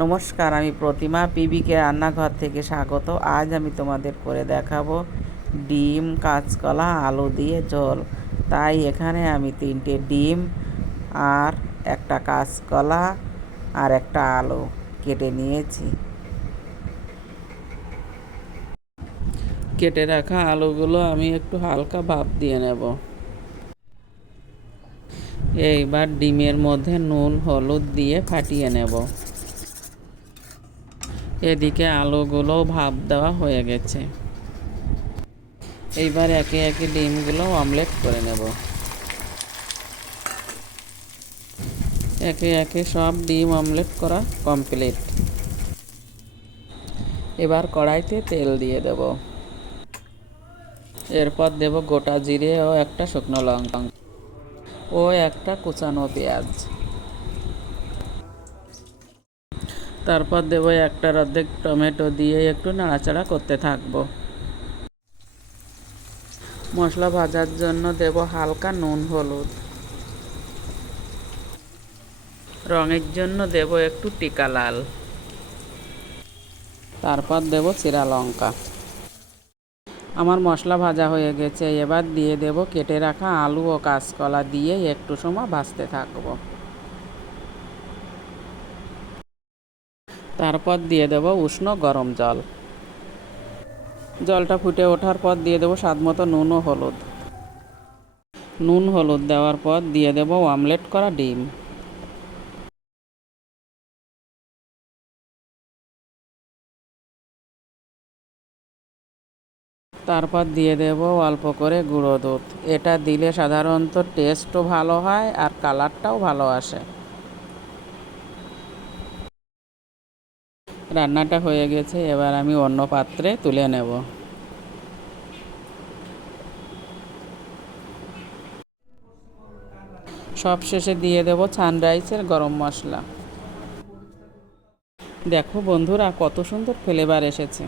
নমস্কার, আমি প্রতিমা পিবিকে রান্নাঘর থেকে স্বাগত। আজ আমি তোমাদের করে দেখাবো ডিম, কাঁচকলা, আলু দিয়ে ঝোল। তাই এখানে আমি 3টে ডিম আর একটা কাঁচকলা আর একটা আলু কেটে নিয়েছি। কেটে রাখা আলুগুলো আমি একটু হালকা ভাপ দিয়ে নেব। এইবার ডিমের মধ্যে নুন হলুদ দিয়ে ফাটিয়ে নেব। এদিকে আলুগুলো ভাপ দেওয়া হয়ে গেছে। এইবার একে একে ডিমগুলো অমলেট করে নেব। একে একে সব ডিম অমলেট করা কমপ্লিট। এবার কড়াইতে তেল দিয়ে দেব। এরপর দেব গোটা জিরে ও একটা শুকনো লঙ্কা ও একটা কুচানো পেঁয়াজ। তারপর দেব একটার অর্ধেক টমেটো দিয়ে একটু নাড়াচাড়া করতে থাকবো। মশলা ভাজার জন্য দেব হালকা নুন হলুদ। রঙের জন্য দেব একটু টিকা লাল। তারপর দেব চিরা লঙ্কা। আমার মশলা ভাজা হয়ে গেছে। এবার দিয়ে দেব কেটে রাখা আলু ও কাঁচকলা দিয়ে একটু সময় ভাজতে থাকবো। তারপর দিয়ে দেব উষ্ণ গরম জল। জলটা ফুটে ওঠার পর দিয়ে দেব স্বাদমতো নুন ও হলুদ। নুন হলুদ দেওয়ার পর দিয়ে দেব অমলেট করা ডিম। তারপর দিয়ে দেব অল্প করে গুঁড়ো দুধ। এটা দিলে সাধারণত টেস্টও ভালো হয় আর কালারটাও ভালো আসে। রান্নাটা হয়ে গেছে, এবার আমি অন্য পাত্রে তুলে নেব। সবশেষে দিয়ে দেব সানরাইসের গরম মশলা। দেখো বন্ধুরা, কত সুন্দর ফ্লেভার এসেছে।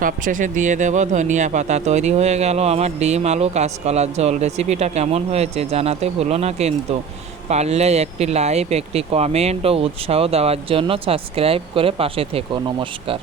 সবশেষে দিয়ে দেব ধনিয়া পাতা। তৈরি হয়ে গেল আমার ডিম আলু কাঁচকলার ঝোল। রেসিপিটা কেমন হয়েছে জানাতে ভুলো না কিন্তু। পারলে একটি লাইক, একটি কমেন্ট ও উৎসাহ দেওয়ার জন্য সাবস্ক্রাইব করে পাশে থেকো। নমস্কার।